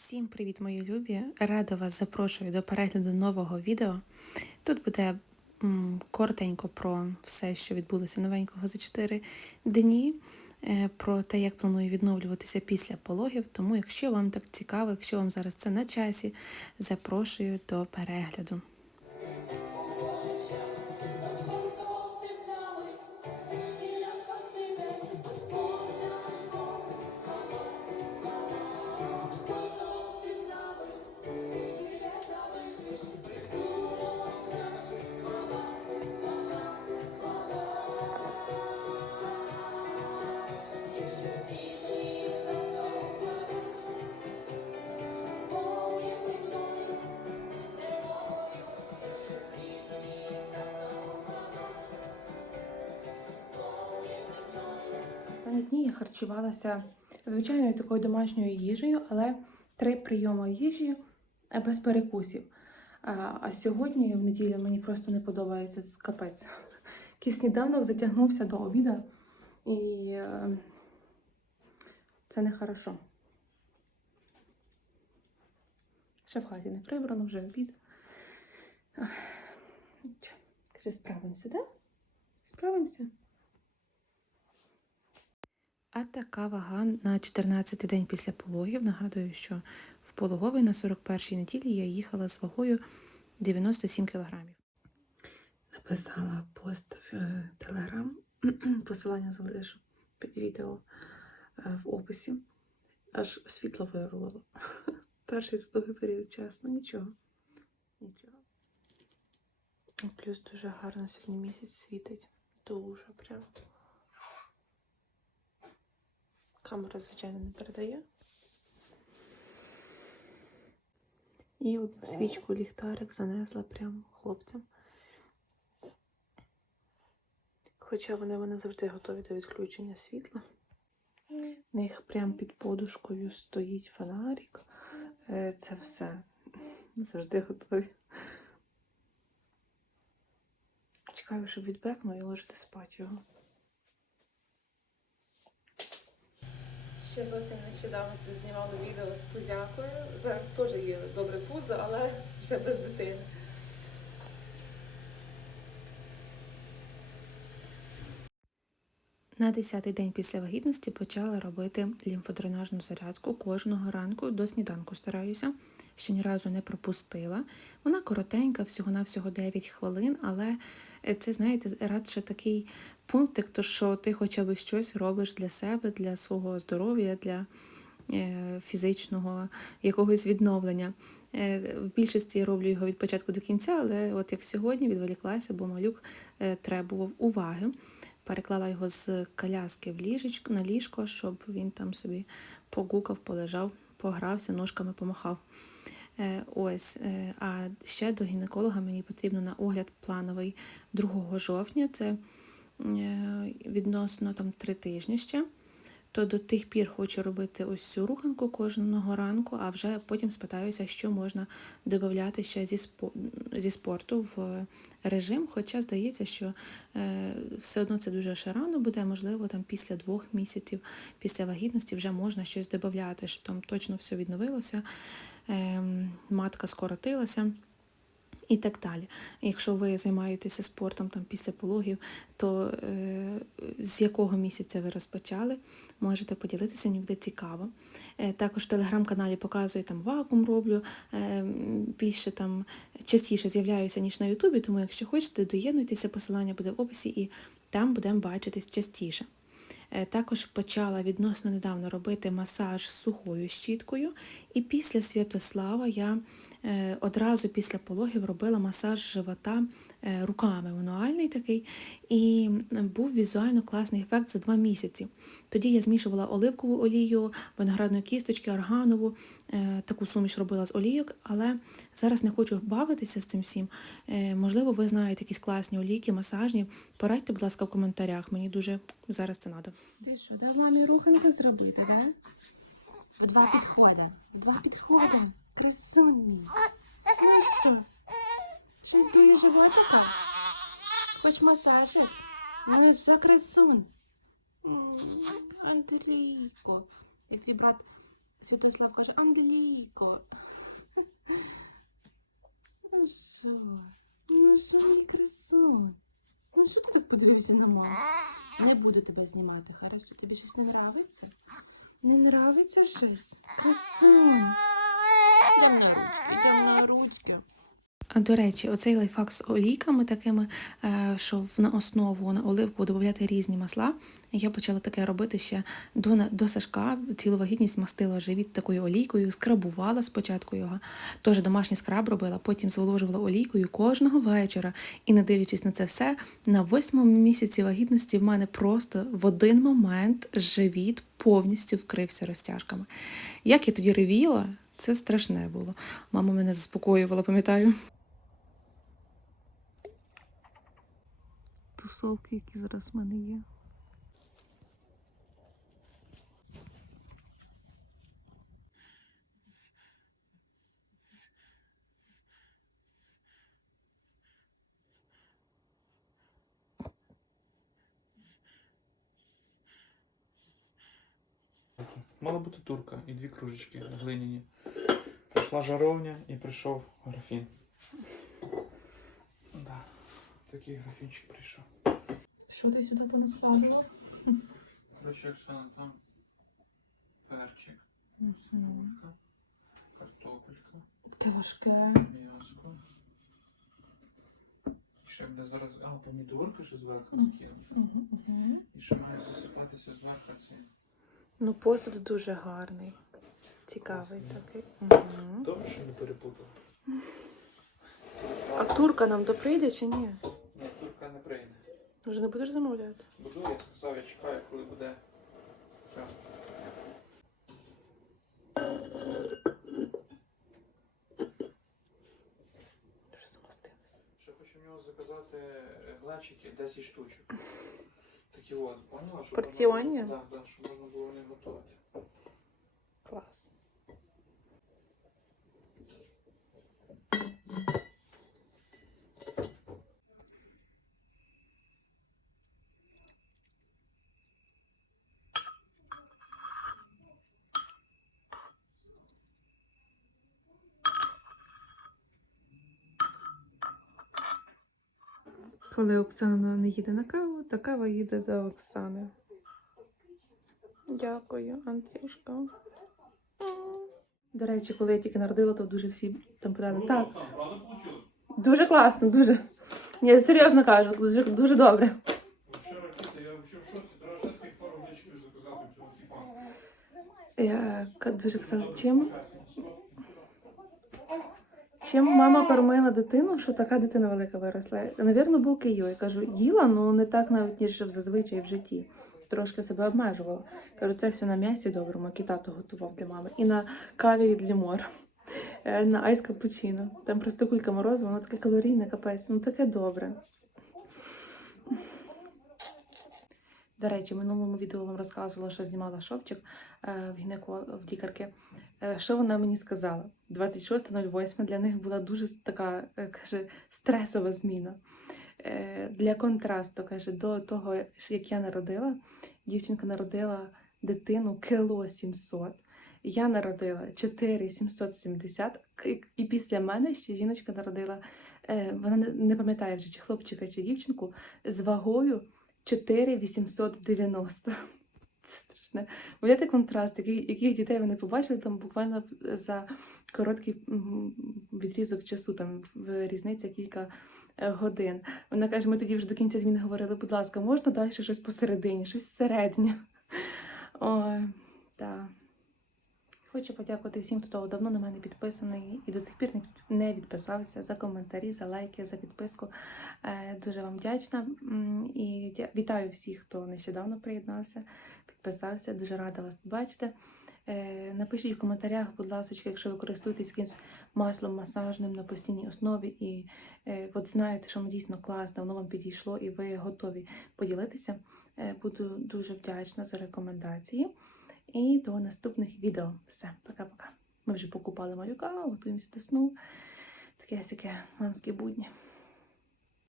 Всім привіт, мої любі! Рада вас запрошую до перегляду нового відео. Тут буде коротенько про все, що відбулося новенького за 4 дні, е, про те, як планую відновлюватися після пологів. Тому, якщо вам так цікаво, якщо вам зараз це на часі, запрошую до перегляду. Останні дні я харчувалася звичайною такою домашньою їжею, але три прийоми їжі е, без перекусів. А, сьогодні, в неділю, мені просто не подобається з капець. Який сніданок затягнувся до обіда, і е, це не хорошо. Ще в хаті не прибрано, вже обід. Ах. Каже, справимося, так? Да? Справимося. А така вага на 14-й день після пологів. Нагадую, що в пологовий на 41-й неділі я їхала з вагою 97 кілограмів. Написала пост в Телеграм. Посилання залишу під відео е, в описі. Аж світло вирвало. Перший за довгий період часу. Нічого. Нічого. Плюс дуже гарно сьогодні місяць світить. Дуже прям. Камера, звичайно, не передає. І одну свічку ліхтарик занесла прям хлопцям. Хоча вони вони завжди готові до відключення світла. В них прямо під подушкою стоїть фонарик. Е, Це все. Завжди готові. Чекаю, щоб відбекнув і ложити спати його. Ще зовсім нещодавно знімала відео з пузякою. Зараз теж є добре пузо, але вже без дитини. На 10-й день після вагітності почала робити лімфодренажну зарядку кожного ранку до сніданку стараюся, ще ні разу не пропустила. Вона коротенька, всього-навсього 9 хвилин, але е, це, знаєте, радше такий пунктик, то що ти хоча б щось робиш для себе, для свого здоров'я, для е, фізичного якогось відновлення. Е, В більшості я роблю його від початку до кінця, але от як сьогодні відволіклася, бо малюк е, требував уваги. Переклала його з коляски в ліжечко, на ліжко, щоб він там собі погукав, полежав, погрався, ножками помахав. Ось, а ще до гінеколога мені потрібно на огляд плановий 2 жовтня. Це відносно там три тижні ще. То до тих пір хочу робити ось цю руханку кожного ранку, а вже потім спитаюся, що можна додати ще зі, спо- зі спорту в режим. Хоча здається, що е, все одно це дуже ще рано буде, можливо, там після двох місяців, після вагітності вже можна щось додати, щоб там точно все відновилося, е, матка скоротилася. І так далі. Якщо ви займаєтеся спортом там після пологів, то е, з якого місяця ви розпочали, можете поділитися, мені буде цікаво. Е, також в телеграм-каналі показую там вакуум роблю, е, більше там частіше з'являюся, ніж на Ютубі, тому якщо хочете, доєднуйтеся, посилання буде в описі, і там будемо бачитись частіше. Е, Також почала відносно недавно робити масаж сухою щіткою. І після Святослава я одразу після пологів робила масаж живота е, руками, мануальний такий, і був візуально класний ефект за два місяці. Тоді я змішувала оливкову олію, виноградної кісточки, органову, е, таку суміш робила з олійок, але зараз не хочу бавитися з цим всім. Е, Можливо, ви знаєте якісь класні олійки, масажні. Порадьте, будь ласка, в коментарях. Мені дуже зараз це треба. Ти що, дав мамі руханку зробити, да? В два підходи. В два підходи. Красунь. Ну що? Щось дує животика? Хоч масажик? Ну що, красунь? М, Андрійко. Як твій брат Святослав каже, Англійко. Ну що? Ну що мій красун? Ну що ти так подивився на маму? Не буду тебе знімати, хорошо? Тобі щось не нравиться? Не нравиться щось? Красун. А, До речі, оцей лайфхак з олійками такими, е, що на основу на оливку додати різні масла. Я почала таке робити ще до, до Сашка. Цілу вагітність мастила живіт такою олійкою, скрабувала спочатку його. Теж домашній скраб робила, потім зволожувала олійкою кожного вечора. І не дивлячись на це все, на восьмому місяці вагітності в мене просто в один момент живіт повністю вкрився розтяжками. Як я тоді ревіла, це страшне було. Мама мене заспокоювала, пам'ятаю. Тусовки, які зараз в мене є. Мала бути турка і дві кружечки глиняні. Прийшла жаровня і прийшов графін. Да. Такий графінчик прийшов. Що ти сюди понаскладував? Короче, Оксана, там перчик, курка, картопелька, Таке важке. м'яско. І ще буде зараз. А, помідорка ще зверху закинути. І ще буде засипатися зверху цим. Ну, посуд дуже гарний. Цікавий такий. Угу. Добре, що не перепутав. А турка нам доприйде чи ні? Ні, турка не прийде. Вже не будеш замовляти? Буду, я сказав, я чекаю, коли буде. Все. Дуже замостилась. Ще хочу в нього заказати е, глечики 10 штучок. Такі от, поняла? Порціонні? Так, так, щоб можна було них готувати. Клас. Коли Оксана не їде на каву, то кава їде до Оксани. Дякую, Андрішка. До речі, коли я тільки народила, то дуже всі там питали. Так, дуже класно, дуже. Ні, серйозно кажу, дуже, дуже добре. Я взагалі в шоці, треба ще таких пару глечиків заказати в цього типа. Я ка- дуже казала, чим, чим мама кормила дитину, що така дитина велика виросла. Навірно, булки їла. Я кажу, їла, ну не так навіть, ніж зазвичай в житті. Трошки себе обмежувала. Кажу, це все на м'ясі доброму, який тато готував для мами. І на каві від лімор. Е, На айс капучино. Там просто кулька морозу, воно таке калорійне, капець. Ну таке добре. До речі, в минулому відео вам розказувала, що знімала шовчик е, в гінеко в лікарки. Е, Що вона мені сказала? 26.08 для них була дуже така, е, каже, стресова зміна. Для контрасту, каже, до того, як я народила, дівчинка народила дитину кіло 700. Я народила 4770, К- і після мене ще жіночка народила, вона не пам'ятає вже, чи хлопчика, чи дівчинку, з вагою 4890. Це страшне. Уявляєте контраст, яких, яких дітей вони побачили там буквально за короткий відрізок часу, там в різниця кілька е, годин. Вона каже, ми тоді вже до кінця зміни говорили, будь ласка, можна далі щось посередині, щось середнє. Ой, так. Хочу подякувати всім, хто давно на мене підписаний і до цих пір не під- не відписався за коментарі, за лайки, за підписку. Е, Дуже вам вдячна. І вітаю всіх, хто нещодавно приєднався, підписався. Дуже рада вас бачити. Е, Напишіть в коментарях, будь ласка, якщо ви користуєтесь якимось маслом масажним на постійній основі, і е, от знаєте, що воно дійсно класне, воно вам підійшло, і ви готові поділитися. Буду дуже вдячна за рекомендації. І до наступних відео. Все, пока-пока. Ми вже покупали малюка, готуємося до сну. Таке сяке мамське будні.